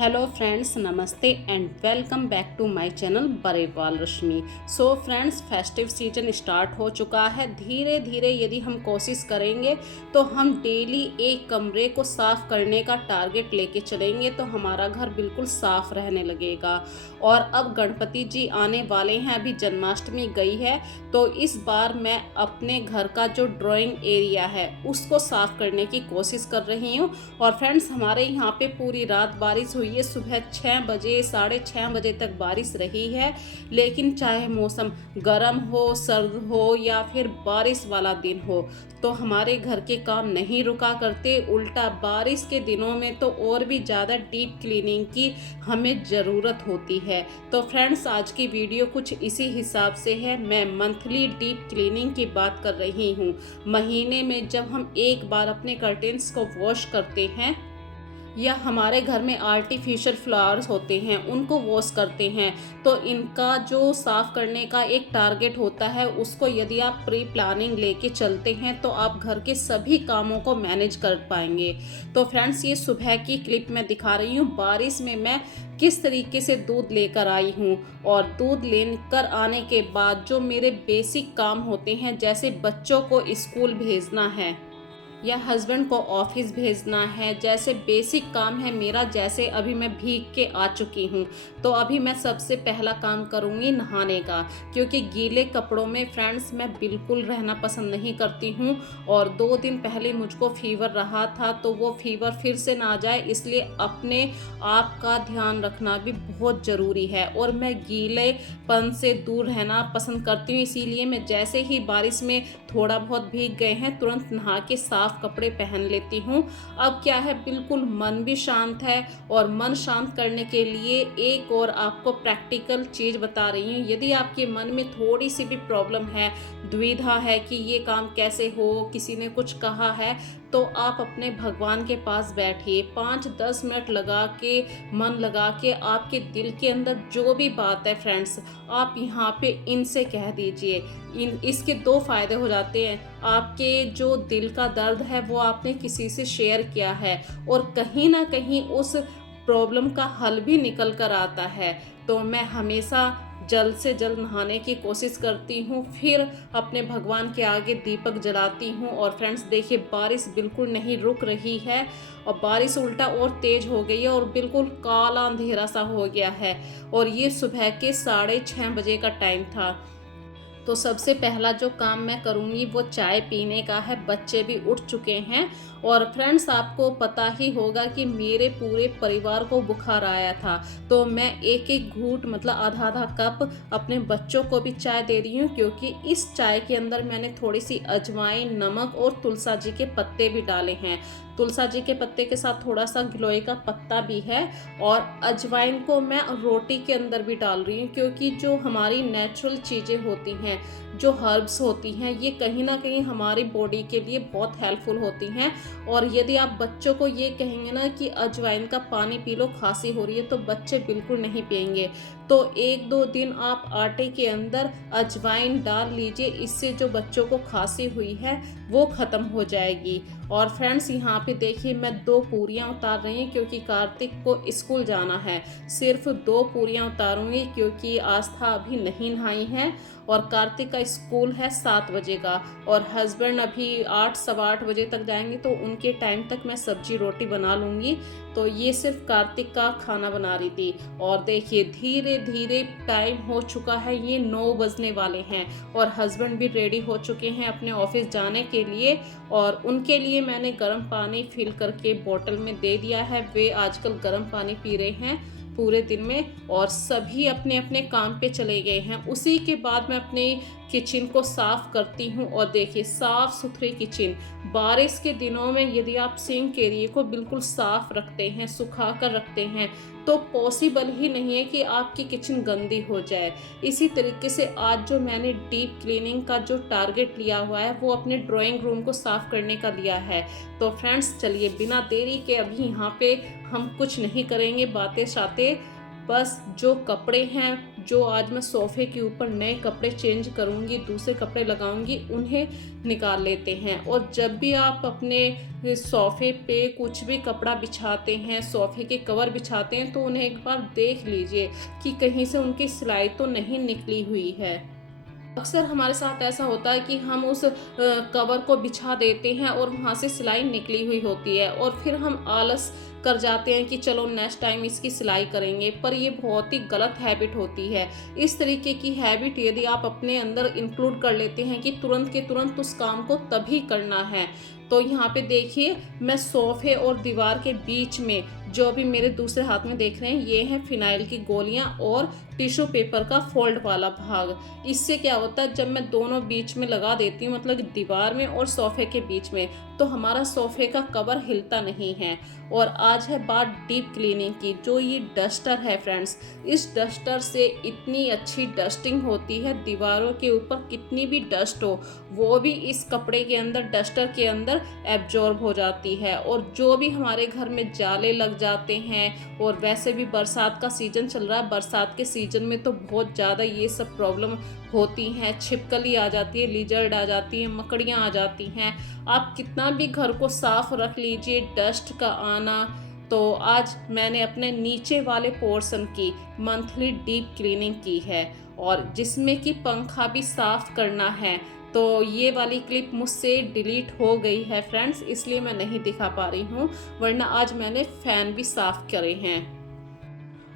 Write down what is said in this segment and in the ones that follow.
Hello friends, नमस्ते and welcome back to my channel Barewal Rashmi. So friends, festive season start हो चुका है। धीरे धीरे यदि हम कोशिश करेंगे तो हम डेली एक कमरे को साफ़ करने का टारगेट लेके चलेंगे तो हमारा घर बिल्कुल साफ़ रहने लगेगा। और अब गणपति जी आने वाले हैं, अभी जन्माष्टमी गई है, तो इस बार मैं अपने घर का जो ड्राइंग एरिया है उसको साफ़ करने की कोशिश कर रही हूँ। और फ्रेंड्स, हमारे यहाँ पे पूरी रात बारिश हुई है। सुबह 6 बजे 6:30 बजे तक बारिश रही है। लेकिन चाहे मौसम गर्म हो, सर्द हो या फिर बारिश वाला दिन हो, तो हमारे घर के काम नहीं रुका करते। उल्टा बारिश के दिनों में तो और भी ज़्यादा डीप क्लीनिंग की हमें ज़रूरत होती है। तो फ्रेंड्स, आज की वीडियो कुछ इसी हिसाब से है। मैं मंथली डीप क्लीनिंग की बात कर रही हूँ। महीने में जब हम एक बार अपने कर्टेन्स को वॉश करते हैं या हमारे घर में आर्टिफिशियल फ्लावर्स होते हैं उनको वॉश करते हैं, तो इनका जो साफ़ करने का एक टारगेट होता है, उसको यदि आप प्री प्लानिंग लेके चलते हैं तो आप घर के सभी कामों को मैनेज कर पाएंगे। तो फ्रेंड्स, ये सुबह की क्लिप मैं दिखा रही हूँ। बारिश में मैं किस तरीके से दूध लेकर आई हूँ, और दूध लेकर आने के बाद जो मेरे बेसिक काम होते हैं, जैसे बच्चों को स्कूल भेजना है या हस्बैंड को ऑफिस भेजना है, जैसे बेसिक काम है मेरा। जैसे अभी मैं भीग के आ चुकी हूँ, तो अभी मैं सबसे पहला काम करूँगी नहाने का, क्योंकि गीले कपड़ों में फ्रेंड्स मैं बिल्कुल रहना पसंद नहीं करती हूँ। और 2 दिन पहले मुझको फीवर रहा था, तो वो फीवर फिर से ना आ जाए, इसलिए अपने आप का ध्यान रखना भी बहुत ज़रूरी है। और मैं गीलेपन से दूर रहना पसंद करती हूँ, इसीलिए मैं जैसे ही बारिश में थोड़ा बहुत भीग गए हैं तुरंत नहा के साफ कपड़े पहन लेती हूँ। अब क्या है, बिल्कुल मन भी शांत है। और मन शांत करने के लिए एक और आपको प्रैक्टिकल चीज़ बता रही हूँ। यदि आपके मन में थोड़ी सी भी प्रॉब्लम है, दुविधा है कि ये काम कैसे हो, किसी ने कुछ कहा है, तो आप अपने भगवान के पास बैठिए। 5-10 मिनट लगा के, मन लगा के, आपके दिल के अंदर जो भी बात है फ्रेंड्स, आप यहाँ पे इनसे कह दीजिए। इसके 2 फ़ायदे हो जाते हैं। आपके जो दिल का दर्द है वो आपने किसी से शेयर किया है, और कहीं ना कहीं उस प्रॉब्लम का हल भी निकल कर आता है। तो मैं हमेशा जल्द से जल्द नहाने की कोशिश करती हूँ, फिर अपने भगवान के आगे दीपक जलाती हूँ। और फ्रेंड्स देखिए, बारिश बिल्कुल नहीं रुक रही है, और बारिश उल्टा और तेज़ हो गई है, और बिल्कुल काला अंधेरा सा हो गया है। और ये सुबह के 6:30 बजे का टाइम था। तो सबसे पहला जो काम मैं करूँगी वो चाय पीने का है। बच्चे भी उठ चुके हैं। और फ्रेंड्स, आपको पता ही होगा कि मेरे पूरे परिवार को बुखार आया था, तो मैं एक एक घूंट मतलब आधा आधा कप अपने बच्चों को भी चाय दे रही हूँ, क्योंकि इस चाय के अंदर मैंने थोड़ी सी अजवाइन, नमक और तुलसा जी के पत्ते भी डाले हैं। तुलसा जी के पत्ते के साथ थोड़ा सा गिलोय का पत्ता भी है। और अजवाइन को मैं रोटी के अंदर भी डाल रही हूँ, क्योंकि जो हमारी नेचुरल चीज़ें होती हैं, जो हर्ब्स होती हैं, ये कहीं ना कहीं हमारी बॉडी के लिए बहुत हेल्पफुल होती हैं। और यदि आप बच्चों को ये कहेंगे ना कि अजवाइन का पानी पी लो, खांसी हो रही है, तो बच्चे बिल्कुल नहीं पिएंगे। तो 1-2 दिन आप आटे के अंदर अजवाइन डाल लीजिए, इससे जो बच्चों को खांसी हुई है वो ख़त्म हो जाएगी। और फ्रेंड्स, यहाँ पे देखिए, मैं 2 पूरियाँ उतार रही हूँ, क्योंकि कार्तिक को स्कूल जाना है। सिर्फ 2 पूरियाँ उतारूँगी, क्योंकि आस्था अभी नहीं नहाई है, और कार्तिक का स्कूल है 7 बजे का, और हस्बैंड अभी 8 सवा 8 बजे तक जाएंगे, तो उनके टाइम तक मैं सब्जी रोटी बना लूँगी। तो ये सिर्फ कार्तिक का खाना बना रही थी। और देखिए, धीरे धीरे टाइम हो चुका है, ये 9 बजने वाले हैं, और हस्बैंड भी रेडी हो चुके हैं अपने ऑफिस जाने के लिए। और उनके लिए मैंने गर्म पानी फिल करके बोतल में दे दिया है। वे आजकल गर्म पानी पी रहे हैं पूरे दिन में, और सभी अपने अपने काम पे चले गए हैं। उसी के बाद मैं अपने किचन को साफ़ करती हूँ। और देखिए, साफ़ सुथरी किचन, बारिश के दिनों में यदि आप सिंक एरिए को बिल्कुल साफ़ रखते हैं, सुखा कर रखते हैं, तो पॉसिबल ही नहीं है कि आपकी किचन गंदी हो जाए। इसी तरीके से आज जो मैंने डीप क्लीनिंग का जो टारगेट लिया हुआ है, वो अपने ड्राइंग रूम को साफ़ करने का लिया है। तो फ्रेंड्स, चलिए बिना देरी के अभी यहाँ पे हम कुछ नहीं करेंगे, बातें शातें बस जो कपड़े हैं, जो आज मैं सोफ़े के ऊपर नए कपड़े चेंज करूँगी, दूसरे कपड़े लगाऊँगी, उन्हें निकाल लेते हैं। और जब भी आप अपने सोफ़े पे कुछ भी कपड़ा बिछाते हैं, सोफ़े के कवर बिछाते हैं, तो उन्हें एक बार देख लीजिए कि कहीं से उनकी सिलाई तो नहीं निकली हुई है। अक्सर हमारे साथ ऐसा होता है कि हम उस कवर को बिछा देते हैं और वहाँ से सिलाई निकली हुई होती है, और फिर हम आलस कर जाते हैं कि चलो नेक्स्ट टाइम इसकी सिलाई करेंगे, पर ये बहुत ही गलत हैबिट होती है। इस तरीके की हैबिट यदि आप अपने अंदर इंक्लूड कर लेते हैं कि तुरंत के तुरंत उस काम को तभी करना है, तो यहाँ पे देखिए मैं सोफ़े और दीवार के बीच में, जो अभी मेरे दूसरे हाथ में देख रहे हैं, ये है फिनाइल की गोलियां और टिश्यू पेपर का फोल्ड वाला भाग। इससे क्या होता है, जब मैं दोनों बीच में लगा देती हूँ, मतलब दीवार में और सोफ़े के बीच में, तो हमारा सोफ़े का कवर हिलता नहीं है। और आज है बात डीप क्लीनिंग की। जो ये डस्टर है फ्रेंड्स, इस डस्टर से इतनी अच्छी डस्टिंग होती है, दीवारों के ऊपर कितनी भी डस्ट हो वो भी इस कपड़े के अंदर, डस्टर के अंदर एब्जॉर्ब हो जाती है। और जो भी हमारे घर में जाले लग जाते हैं, और वैसे भी बरसात का सीज़न चल रहा है, बरसात के सीज़न में तो बहुत ज़्यादा ये सब प्रॉब्लम होती हैं। छिपकली आ जाती है, लिजर्ड आ जाती है, मकड़ियाँ आ जाती हैं। आप कितना भी घर को साफ रख लीजिए, डस्ट का आना। तो आज मैंने अपने नीचे वाले पोर्शन की मंथली डीप क्लीनिंग की है, और जिसमें कि पंखा भी साफ करना है। तो ये वाली क्लिप मुझसे डिलीट हो गई है फ्रेंड्स, इसलिए मैं नहीं दिखा पा रही हूँ, वरना आज मैंने फ़ैन भी साफ़ करे हैं।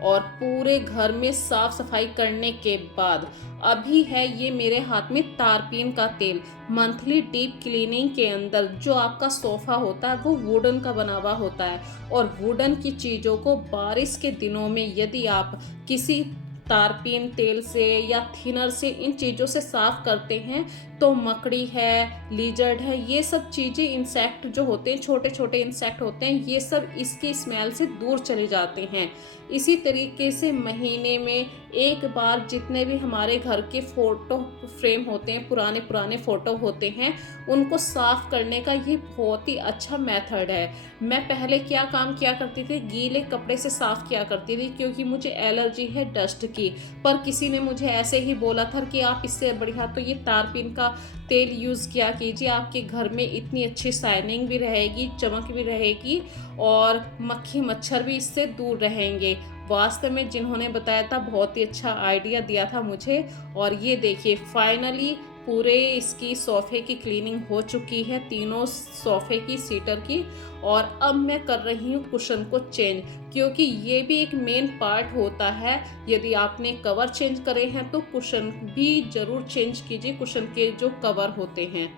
और पूरे घर में साफ सफाई करने के बाद अभी है ये मेरे हाथ में तारपीन का तेल। मंथली डीप क्लीनिंग के अंदर जो आपका सोफ़ा होता है वो वुडन का बना हुआ होता है, और वुडन की चीज़ों को बारिश के दिनों में यदि आप किसी तारपीन तेल से या थिनर से, इन चीज़ों से साफ़ करते हैं, तो मकड़ी है, लिजर्ड है, ये सब चीज़ें, इंसेक्ट जो होते हैं, छोटे छोटे इंसेक्ट होते हैं, ये सब इसकी स्मेल से दूर चले जाते हैं। इसी तरीके से महीने में एक बार जितने भी हमारे घर के फ़ोटो फ्रेम होते हैं, पुराने पुराने फ़ोटो होते हैं, उनको साफ़ करने का ये बहुत ही अच्छा मेथड है। मैं पहले क्या काम किया करती थी, गीले कपड़े से साफ़ किया करती थी, क्योंकि मुझे एलर्जी है डस्ट की। पर किसी ने मुझे ऐसे ही बोला था कि आप इससे बढ़िया तो ये तारपीन का तेल यूज़ किया कीजिए, आपके घर में इतनी अच्छी शाइनिंग भी रहेगी, चमक भी रहेगी, और मक्खी मच्छर भी इससे दूर रहेंगे। वास्तव में जिन्होंने बताया था बहुत ही अच्छा आइडिया दिया था मुझे। और ये देखिए फाइनली पूरे इसकी सोफ़े की क्लीनिंग हो चुकी है, तीनों सोफ़े की, सीटर की। और अब मैं कर रही हूँ कुशन को चेंज, क्योंकि ये भी एक मेन पार्ट होता है। यदि आपने कवर चेंज करे हैं तो कुशन भी ज़रूर चेंज कीजिए, कुशन के जो कवर होते हैं।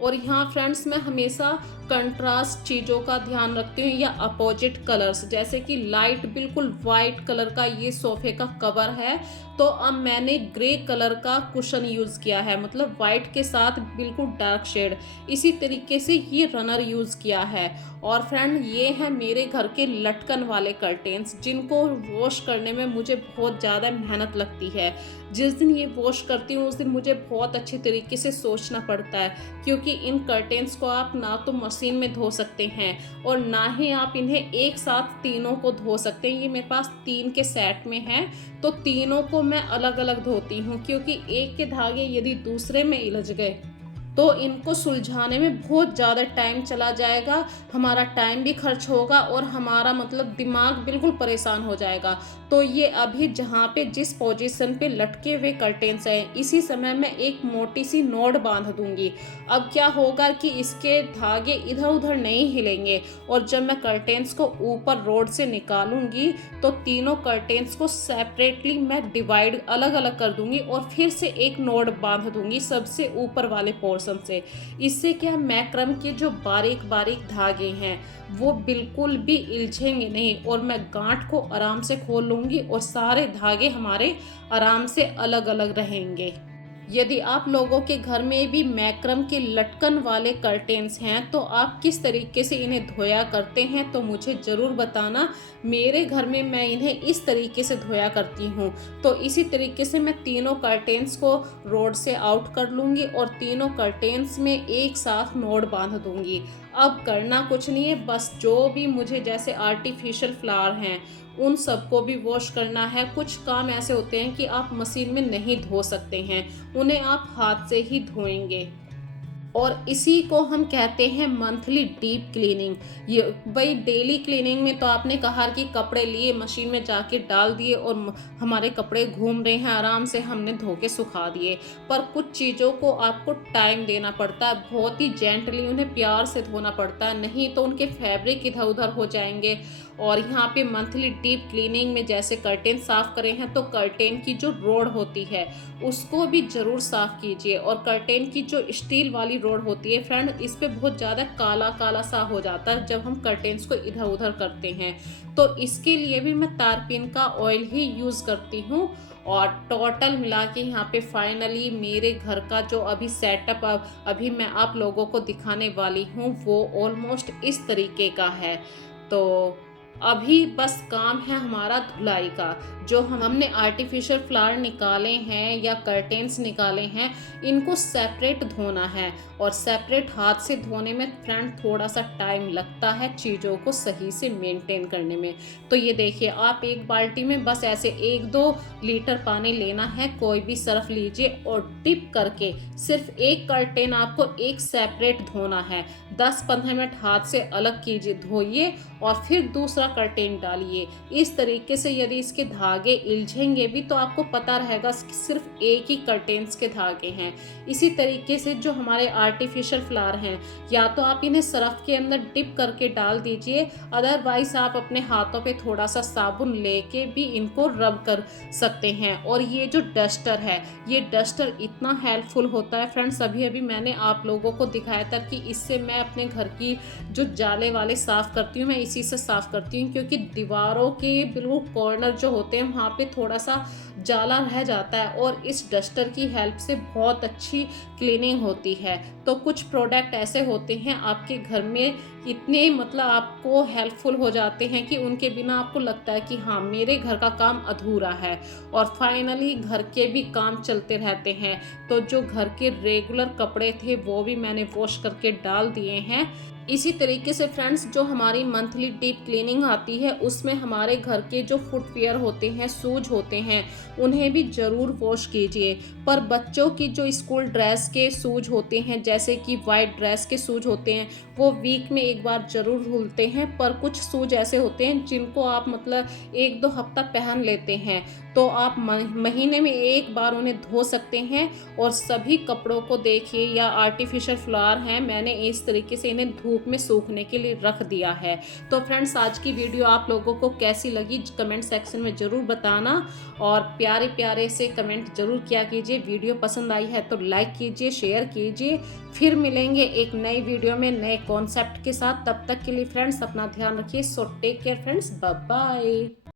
और यहाँ फ्रेंड्स मैं हमेशा कंट्रास्ट चीज़ों का ध्यान रखती हूँ, या अपोजिट कलर्स, जैसे कि लाइट बिल्कुल वाइट कलर का ये सोफ़े का कवर है, तो अब मैंने ग्रे कलर का कुशन यूज़ किया है, मतलब वाइट के साथ बिल्कुल डार्क शेड। इसी तरीके से ये रनर यूज़ किया है। और फ्रेंड ये हैं मेरे घर के लटकन वाले कर्टेंस, जिनको वॉश करने में मुझे बहुत ज़्यादा मेहनत लगती है। जिस दिन ये वॉश करती हूँ उस दिन मुझे बहुत अच्छे तरीके से सोचना पड़ता है, क्योंकि इन कर्टेंस को आप ना तो मशीन में धो सकते हैं, और ना ही आप इन्हें एक साथ तीनों को धो सकते हैं। ये मेरे पास 3 के सेट में है, तो तीनों को मैं अलग अलग धोती हूँ, क्योंकि एक के धागे यदि दूसरे में उलझ गए तो इनको सुलझाने में बहुत ज़्यादा टाइम चला जाएगा, हमारा टाइम भी खर्च होगा, और हमारा मतलब दिमाग बिल्कुल परेशान हो जाएगा। तो ये अभी जहाँ पे जिस पोजीशन पे लटके हुए कर्टेंस हैं, इसी समय मैं एक मोटी सी नॉट बांध दूंगी। अब क्या होगा कि इसके धागे इधर उधर नहीं हिलेंगे, और जब मैं कर्टेंस को ऊपर रोड से निकालूंगी तो तीनों कर्टेंस को सेपरेटली मैं डिवाइड, अलग अलग कर दूंगी, और फिर से एक नॉट बांध दूंगी सबसे ऊपर वाले पोर्शन से। इससे क्या, मैक्रम के जो बारीक बारीक धागे हैं वो बिल्कुल भी इलझेंगे नहीं, और मैं गांठ को आराम से खोल लूंगी, और सारे धागे हमारे आराम से अलग अलग रहेंगे। यदि आप लोगों के घर में भी मैक्रम के लटकन वाले कर्टेंस हैं, तो आप किस तरीके से इन्हें धोया करते हैं तो मुझे ज़रूर बताना। मेरे घर में मैं इन्हें इस तरीके से धोया करती हूँ। तो इसी तरीके से मैं तीनों कर्टेंस को रोड से आउट कर लूँगी, और तीनों कर्टेंस में एक साथ नॉट बांध दूँगी। अब करना कुछ नहीं है, बस जो भी मुझे जैसे आर्टिफिशियल फ्लावर हैं उन सबको भी वॉश करना है। कुछ काम ऐसे होते हैं कि आप मशीन में नहीं धो सकते हैं, उन्हें आप हाथ से ही धोएंगे, और इसी को हम कहते हैं मंथली डीप क्लीनिंग। ये भाई डेली क्लीनिंग में तो आपने कहा कि कपड़े लिए मशीन में जाके डाल दिए और हमारे कपड़े घूम रहे हैं आराम से, हमने धो के सुखा दिए। पर कुछ चीज़ों को आपको टाइम देना पड़ता है, बहुत ही जेंटली उन्हें प्यार से धोना पड़ता है, नहीं तो उनके फैब्रिक इधर उधर हो जाएंगे। और यहाँ पे मंथली डीप क्लीनिंग में जैसे कर्टेन साफ़ करें हैं तो कर्टेन की जो रोड होती है उसको भी ज़रूर साफ़ कीजिए। और कर्टेन की जो स्टील वाली रोड होती है फ्रेंड, इस पे बहुत ज़्यादा काला काला सा हो जाता है जब हम कर्टेन्स को इधर उधर करते हैं, तो इसके लिए भी मैं तारपीन का ऑयल ही यूज़ करती हूँ। और टोटल मिला के यहाँ पे फाइनली मेरे घर का जो अभी सेटअप अभी मैं आप लोगों को दिखाने वाली हूँ वो ऑलमोस्ट इस तरीके का है। तो अभी बस काम है हमारा धुलाई का। जो हमने आर्टिफिशियल फ्लावर निकाले हैं या कर्टेन्स निकाले हैं, इनको सेपरेट धोना है, और सेपरेट हाथ से धोने में फ्रेंड थोड़ा सा टाइम लगता है चीज़ों को सही से मेंटेन करने में। तो ये देखिए, आप एक बाल्टी में बस ऐसे 1-2 लीटर पानी लेना है, कोई भी सर्फ लीजिए और डिप करके सिर्फ एक कर्टेन आपको एक सेपरेट धोना है। 10-15 मिनट हाथ से अलग कीजिए, धोइए और फिर दूसरा कर्टेन डालिए। इस तरीके से यदि इसके धागे इल्झेंगे भी तो आपको पता रहेगा कि सिर्फ एक ही कर्टेन्स के धागे हैं। इसी तरीके से जो हमारे आर्टिफिशियल फ्लावर हैं, या तो आप इन्हें सर्फ के अंदर डिप करके डाल दीजिए, अदरवाइज आप अपने हाथों पे थोड़ा सा साबुन लेके भी इनको रब कर सकते हैं। और ये जो डस्टर है, ये डस्टर इतना हेल्पफुल होता है फ्रेंड्स, अभी अभी मैंने आप लोगों को दिखाया था कि इससे मैं अपने घर की जो जाले वाले साफ़ करती हूँ, मैं इसी से साफ़ करती हूँ, क्योंकि दीवारों के बिल्कुल कॉर्नर जो होते हैं वहाँ पे थोड़ा सा जाला रह जाता है, और इस डस्टर की हेल्प से बहुत अच्छी क्लीनिंग होती है। तो कुछ प्रोडक्ट ऐसे होते हैं आपके घर में इतने मतलब आपको हेल्पफुल हो जाते हैं कि उनके बिना आपको लगता है कि हाँ, मेरे घर का काम अधूरा है, और फाइनली घर के भी काम चलते रहते हैं। तो जो घर के रेगुलर कपड़े थे वो भी मैंने वॉश करके डाल दिए हैं। इसी तरीके से फ्रेंड्स, जो हमारी मंथली डीप क्लीनिंग आती है उसमें हमारे घर के जो फुटवियर होते हैं, शूज होते हैं, उन्हें भी ज़रूर वॉश कीजिए। पर बच्चों की जो स्कूल ड्रेस के शूज होते हैं, जैसे कि वाइट ड्रेस के शूज होते हैं, वो वीक में एक बार ज़रूर धुलते हैं। पर कुछ शूज ऐसे होते हैं जिनको आप मतलब 1-2 हफ्ता पहन लेते हैं, तो आप महीने में एक बार उन्हें धो सकते हैं। और सभी कपड़ों को देखिए, या आर्टिफिशियल फ्लावर हैं, मैंने इस तरीके से इन्हें धूप में सूखने के लिए रख दिया है। तो फ्रेंड्स, आज की वीडियो आप लोगों को कैसी लगी कमेंट सेक्शन में ज़रूर बताना, और प्यारे प्यारे से कमेंट ज़रूर किया कीजिए। वीडियो पसंद आई है तो लाइक कीजिए, शेयर कीजिए। फिर मिलेंगे एक नई वीडियो में नए कॉन्सेप्ट के साथ। तब तक के लिए फ्रेंड्स अपना ध्यान रखिए। So take care friends, bye bye.